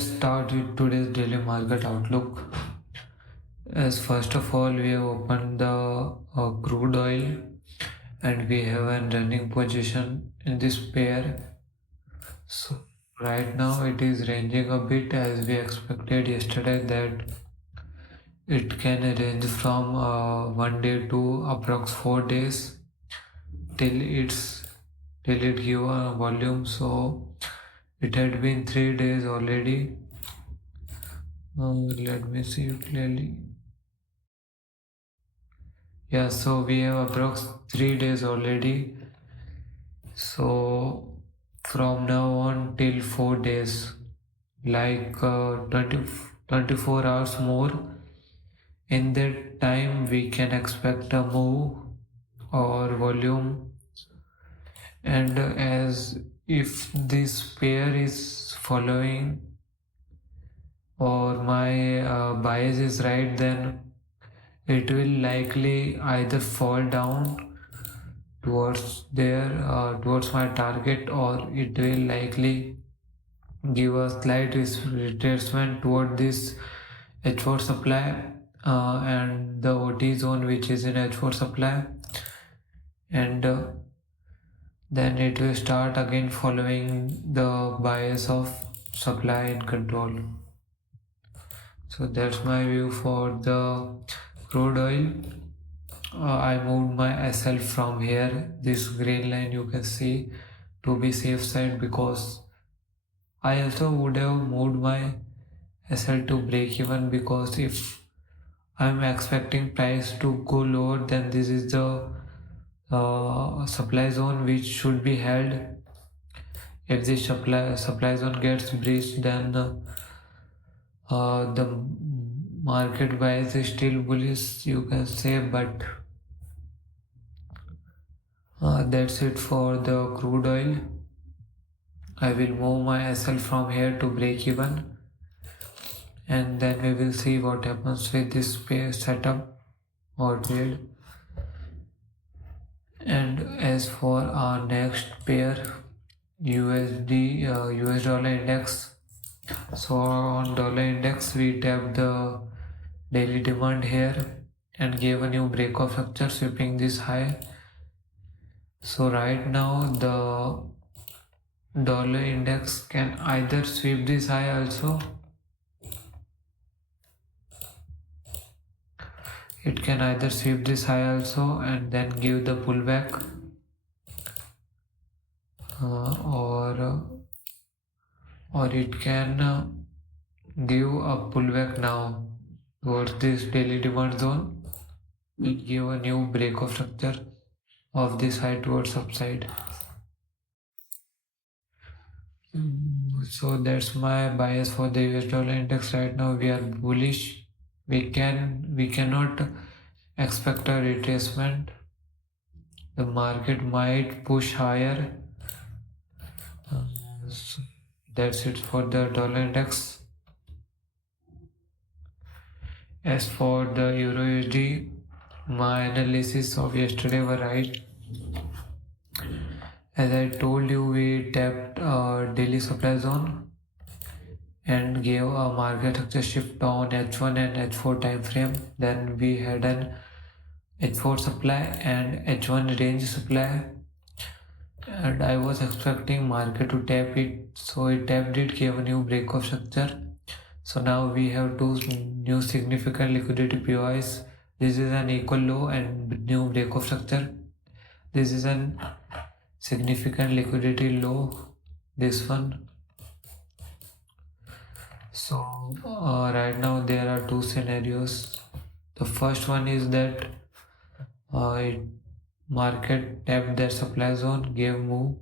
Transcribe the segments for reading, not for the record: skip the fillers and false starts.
let's start with today's daily market outlook. As first of all, we have opened the crude oil and we have a running position in this pair. So right now it is ranging a bit as we expected yesterday that it can range from 1 day to approx 4 days till it's till it give a volume. So it had been 3 days already. Let me see it clearly. Yeah, so we have approx 3 days already. So from now on till 4 days, like 24 hours more. In that time, we can expect a move or volume, and as if this pair is following or my bias is right, then it will likely either fall down towards my target, or it will likely give a slight retracement toward this H4 supply and the OT zone which is in H4 supply, and then it will start again following the bias of supply and control. So that's my view for the crude oil. I moved my SL from here, this green line you can see, to be safe side, because I also would have moved my SL to break even, because if I'm expecting price to go lower, then this is the supply zone which should be held. If this supply zone gets breached, then the market bias is still bullish, you can say, but that's it for the crude oil. I will move my SL from here to break even, and then we will see what happens with this pair setup or trade. And as for our next pair, USD US dollar index. So on dollar index, we tapped the daily demand here and gave a new breakout structure, sweeping this high. So right now the dollar index can either sweep this high also, it can either sweep this high also and then give the pullback, or it can give a pullback now towards this daily demand zone and give a new breakout structure of this high towards upside. So that's my bias for the US dollar index. Right now we are bullish. We cannot expect a retracement. The market might push higher. So that's it for the dollar index. As for the Euro USD, my analysis of yesterday were right. As I told you, we tapped daily supply zone and gave a market structure shift on H1 and H4 time frame. Then we had an H4 supply and H1 range supply, and I was expecting market to tap it, so it tapped it, gave a new breakout structure. So now we have two new significant liquidity POIs. This is an equal low and new breakout structure. This is an significant liquidity low, this one. So right now there are two scenarios. The first one is that market tapped their supply zone, gave move.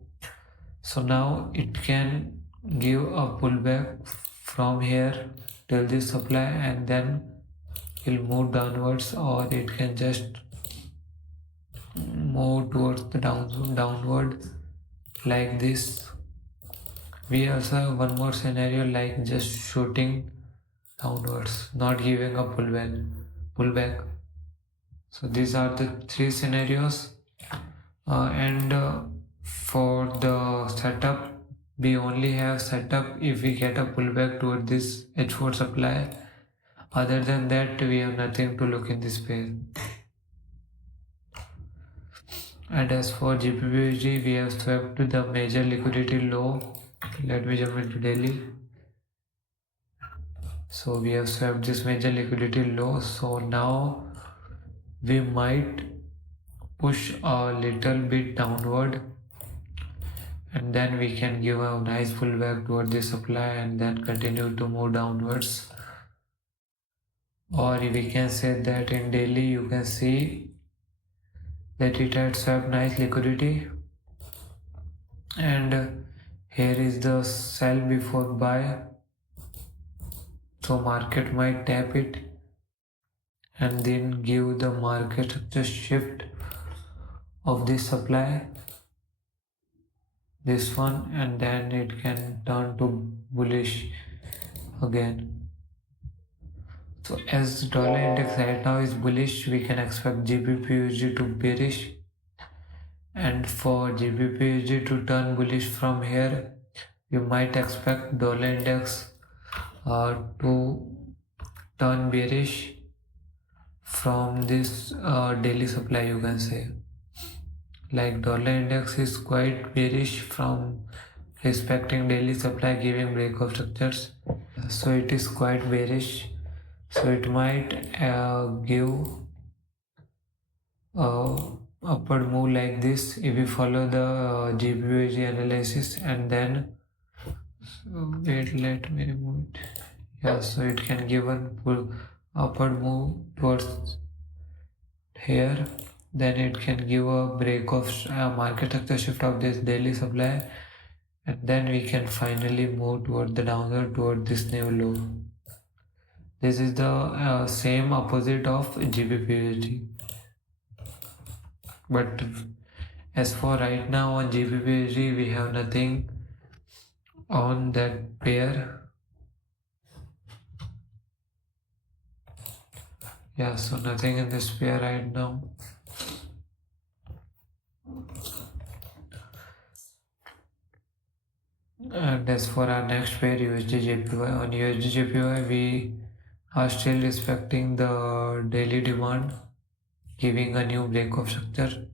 So now it can give a pullback from here till this supply, and then will move downwards, or it can just move towards the downward like this. We also have one more scenario, like just shooting downwards, not giving a pullback. So these are the three scenarios, and for the setup, we only have setup if we get a pullback toward this H4 supply. Other than that, we have nothing to look in this pair. And as for GBP, we have swept to the major liquidity low. Let me jump into daily. So we have swept this major liquidity low. So now we might push a little bit downward, and then we can give a nice pullback toward the supply and then continue to move downwards. Or we can say that in daily you can see that it had swept nice liquidity, and here is the sell before buy. So market might tap it and then give the market just shift of this supply, this one, and then it can turn to bullish again. So as dollar index right now is bullish, we can expect GBP to bearish, and for GBP to turn bullish from here, you might expect dollar index to turn bearish from this daily supply, you can say. Like dollar index is quite bearish from respecting daily supply, giving breakout structures. So it is quite bearish. So it might give upward move like this if we follow the GBP analysis, and then wait, let me remove it. Yeah, so it can give a full upward move towards here, then it can give a break of market structure shift of this daily supply, and then we can finally move toward the downward toward this new low. This is the same opposite of GBP. But as for right now on GBP, we have nothing on that pair. Yeah, so nothing in this pair right now. And as for our next pair, USD-JPY, on USD-JPY, we are still respecting the daily demand, giving a new breakout structure.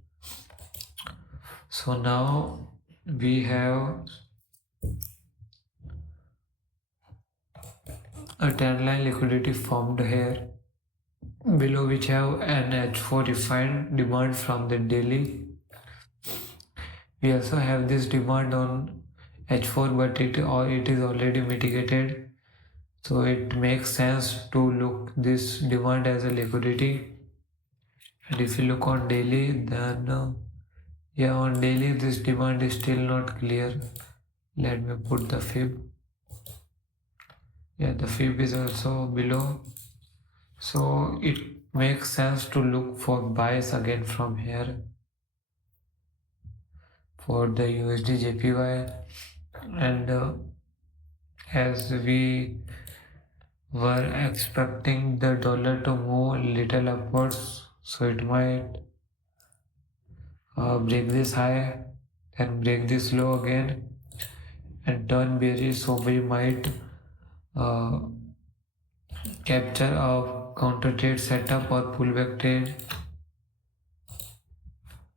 So now we have a 10 line liquidity formed here, below which have an H4 refined demand from the daily. We also have this demand on H4, but it is already mitigated. So it makes sense to look this demand as a liquidity. And if you look on daily, then yeah, on daily this demand is still not clear. Let me put the fib. Yeah, the fib is also below. So it makes sense to look for buys again from here for the USD JPY. And as we were expecting the dollar to move a little upwards, so it might break this high and break this low again and turn bearish. So we might capture a counter trade setup or pullback trade,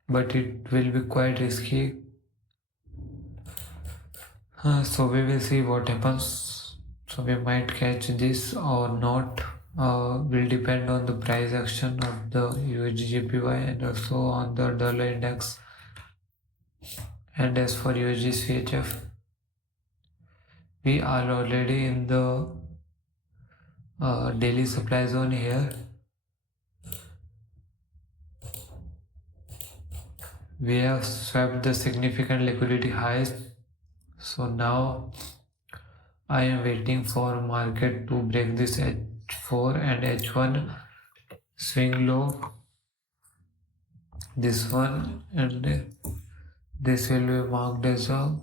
but it will be quite risky. So we will see what happens. So we might catch this or not. Will depend on the price action of the USD-JPY and also on the dollar index. And as for USD-CHF, we are already in the daily supply zone here. We have swept the significant liquidity highs. So now I am waiting for market to break this H4 and H1 swing low, this one, and this will be marked as a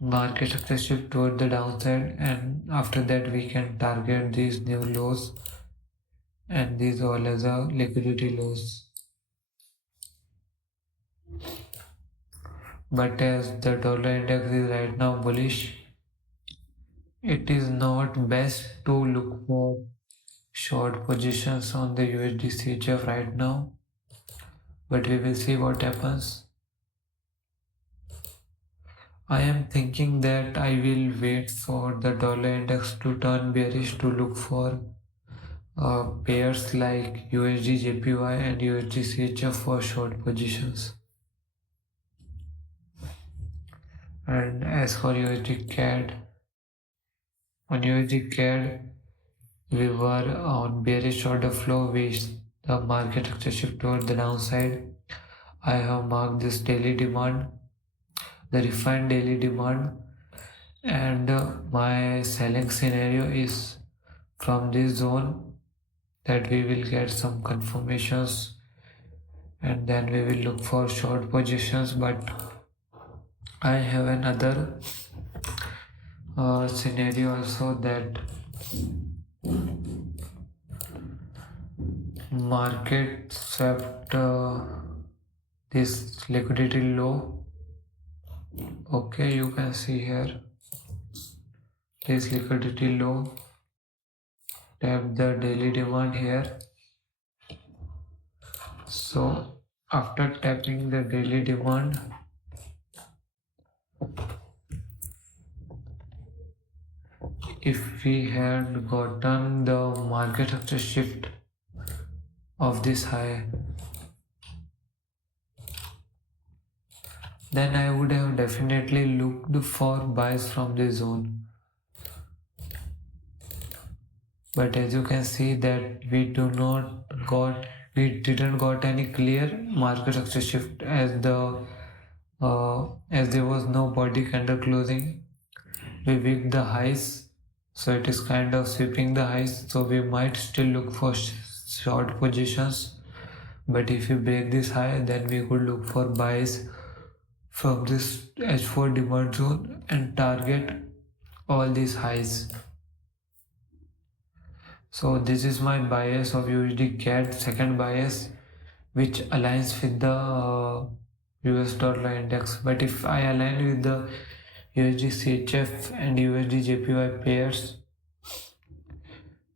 market structure shift toward the downside, and after that we can target these new lows and these all as a liquidity lows. but as the dollar index is right now bullish, it is not best to look for short positions on the USD CHF right now, but we will see what happens. I am thinking that I will wait for the dollar index to turn bearish to look for pairs like USD JPY and USD CHF for short positions. And as for USD CAD, on USD CAD we were on bearish order flow with the market structure shift toward the downside. I have marked this daily demand, the refined daily demand, and my selling scenario is from this zone that we will get some confirmations and then we will look for short positions. But I have another scenario also, that market swept this liquidity low. Okay, you can see here this liquidity low, tap the daily demand here. So after tapping the daily demand, if we had gotten the market structure shift of this high, then I would have definitely looked for buys from this zone. But as you can see that we didn't got any clear market structure shift as there was no body candle closing. We wicked the highs, so it is kind of sweeping the highs, so we might still look for short positions. But if we break this high, then we could look for buys from this H4 demand zone and target all these highs. So this is my bias of USD CAD, second bias, which aligns with the US dollar index. But if I align with the USD CHF and USD JPY pairs,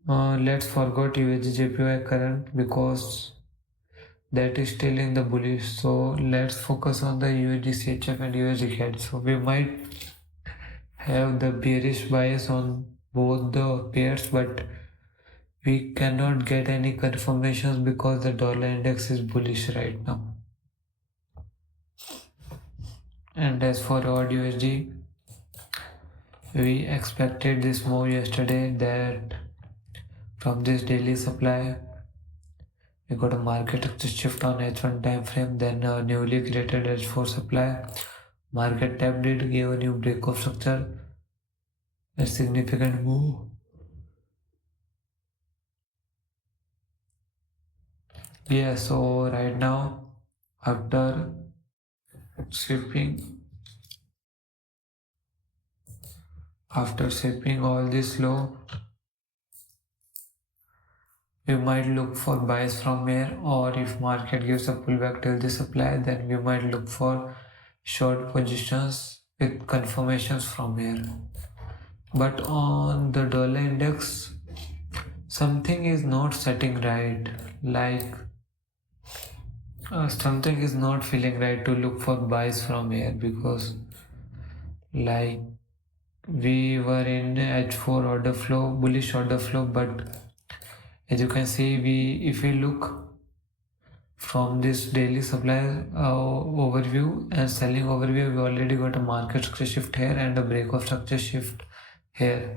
let's forget USD JPY current because that is still in the bullish. So let's focus on the USD CHF and USD CAD. So we might have the bearish bias on both the pairs, but we cannot get any confirmations because the dollar index is bullish right now. And as for odd USD, we expected this move yesterday, that from this daily supply we got a market structure shift on H1 time frame, then a newly created H4 supply. Market tapped it, gave a new break of structure, a significant move. Yeah, so right now after sweeping all this low, we might look for buys from here, or if market gives a pullback till the supply, then we might look for short positions with confirmations from here. But on the dollar index, something is not setting right, like something is not feeling right to look for buys from here, because like we were in H4 order flow, bullish order flow, but as you can see, if we look from this daily supply overview and selling overview, we already got a market structure shift here and a break of structure shift here.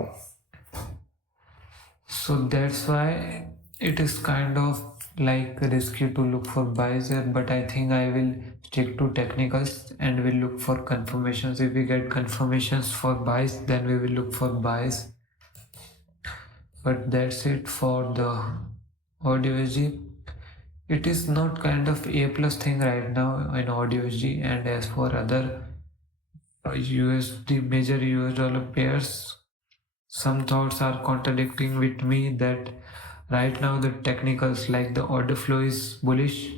So that's why it is kind of like risky to look for buys here, but I think I will stick to technicals and will look for confirmations. If we get confirmations for buys, then we will look for buys. But that's it for the odd USD. It is not kind of A plus thing right now in odd USD, and as for other USD major US dollar pairs, some thoughts are contradicting with me that right now the technicals like the order flow is bullish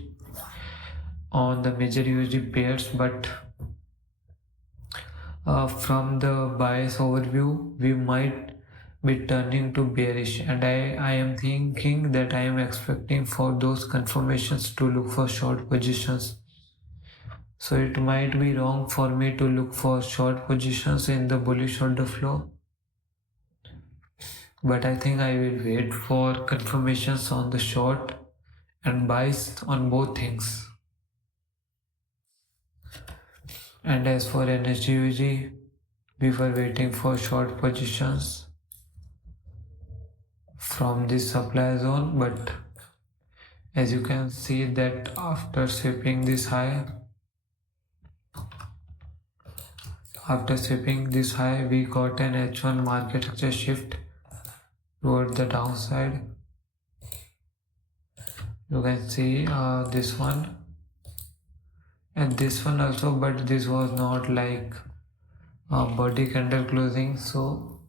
on the major USD pairs, but From the bias overview, we might be turning to bearish, and I am thinking that I am expecting for those confirmations to look for short positions. So it might be wrong for me to look for short positions in the bullish order flow, but I think I will wait for confirmations on the short and buys on both things. And as for NSGUG, we were waiting for short positions from this supply zone, but as you can see that after sweeping this high, we got an H1 market structure shift toward the downside. You can see this one and this one also, but this was not like a body candle closing, so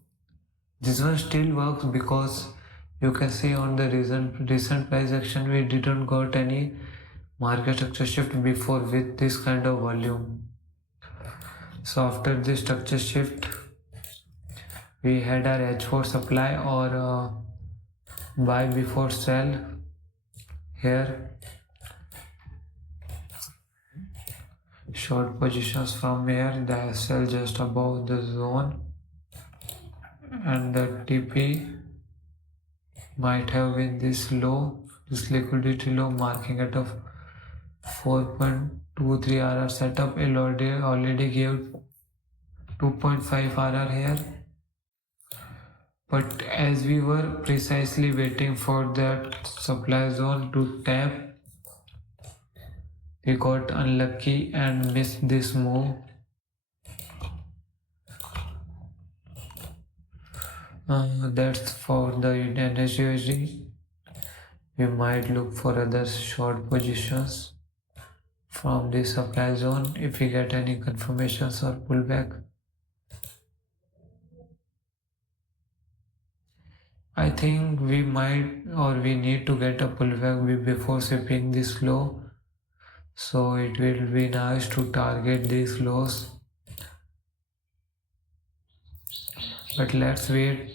this one still works because you can see on the recent price action we didn't got any market structure shift before with this kind of volume. So after this structure shift, we had our H4 supply or buy before sell here. Short positions from here, the SL just above the zone, and the TP might have been this low, this liquidity low, marking at a 4.23 RR setup. It already gave 2.5 RR here, but as we were precisely waiting for that supply zone to tap, we got unlucky and missed this move. That's for the NSUSD. We might look for other short positions from the supply zone if we get any confirmations or pullback. I think we might or we need to get a pullback before sweeping this low. So it will be nice to target these lows. But let's wait.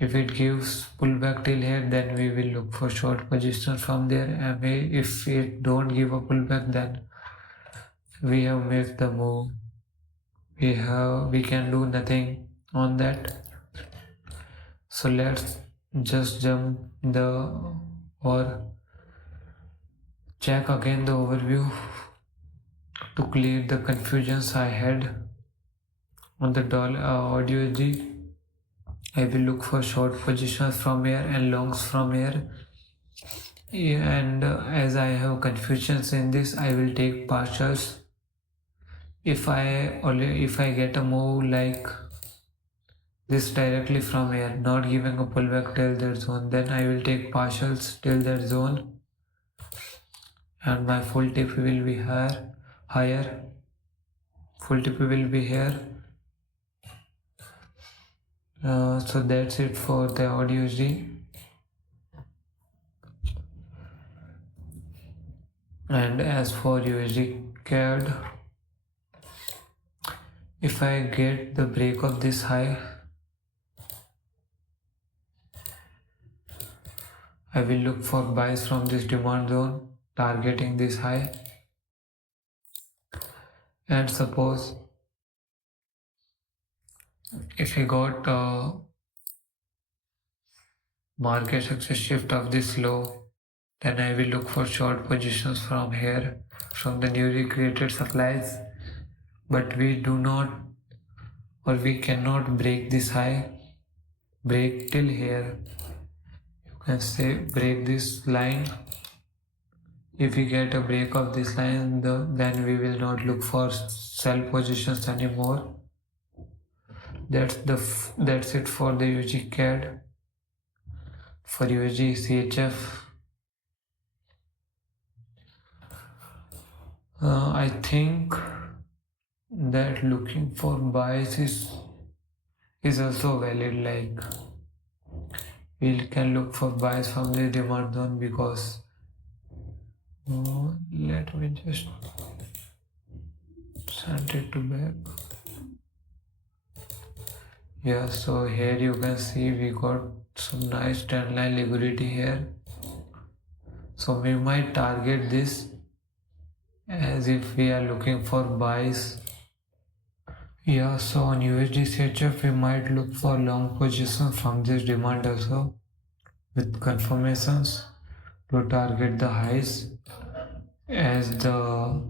If it gives pullback till here, then we will look for short positions from there. And if it don't give a pullback, then we have made the move. We can do nothing on that. So let's just jump or check again the overview to clear the confusions I had on the dollar AUD. I will look for short positions from here and longs from here. And as I have confusions in this, I will take partials. If I get a move like this directly from here, not giving a pullback till that zone, then I will take partials till that zone, and my full TP will be higher. Full TP will be here. So that's it for the AUD. And as for USD CAD, if I get the break of this high, I will look for buys from this demand zone, targeting this high. And suppose if I got a market structure shift of this low, then I will look for short positions from here, from the newly created supplies. But we do not or we cannot break this high, break till here. You can say break this line. If we get a break of this line, then we will not look for sell positions anymore. That's it for the UG CAD. For UG CHF, I think that looking for buys is also valid. Like we can look for buys from the demand zone because let me just sent it to back. Yeah, so here you can see we got some nice trend line liquidity here. So we might target this as if we are looking for buys. Yeah, so on USD CHF we might look for long position from this demand also with confirmations to target the highs, as the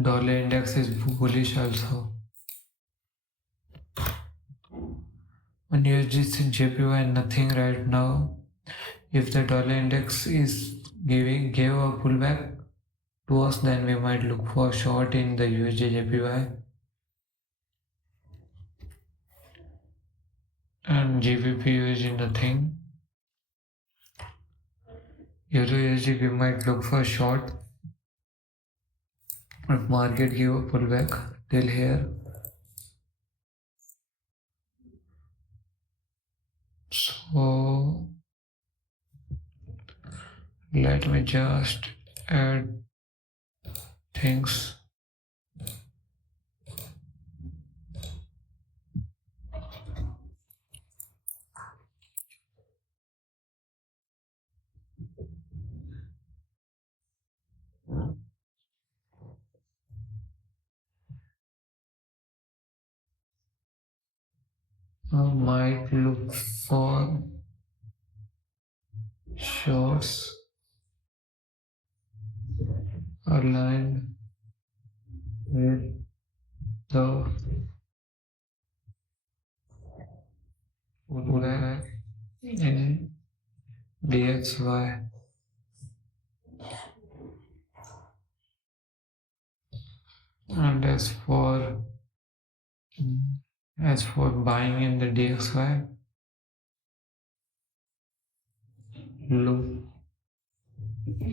dollar index is bullish also. On USD JPY nothing right now. If the dollar index is gave a pullback to us, then we might look for short in the USD JPY. And GBP USD nothing. Euro USD we might look for short if market give a pullback till here. So let me just add things. I might look for shorts aligned with the pullback in DXY. And as for buying in the DXY, look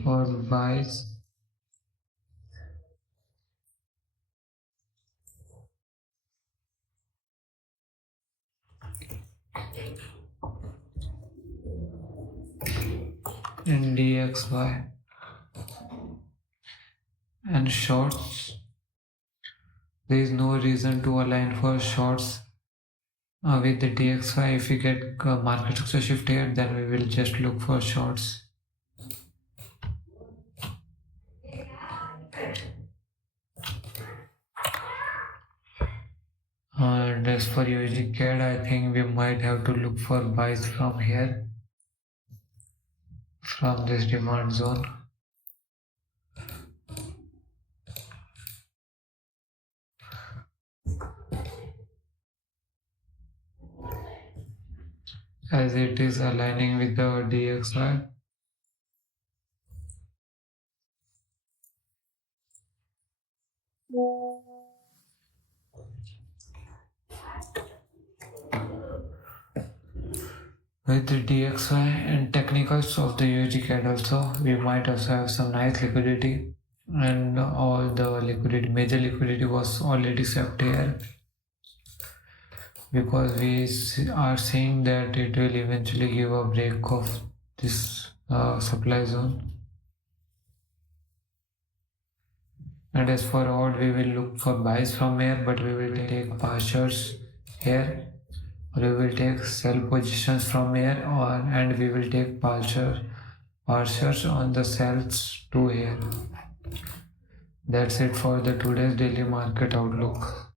for buys in DXY, and shorts. There is no reason to align for shorts with the DXY. If we get market structure shift here, then we will just look for shorts. And as for USD CAD, I think we might have to look for buys from here, from this demand zone. As it is aligning with the DXY. With the DXY and technicals of the USD CAD also, we might also have some nice liquidity, and all the liquidity, major liquidity was already swept here, because we are seeing that it will eventually give a break of this supply zone. And as for odd, we will look for buys from here, but we will take partials here, or we will take sell positions from here, and we will take partials on the sells to here. That's it for the today's daily market outlook.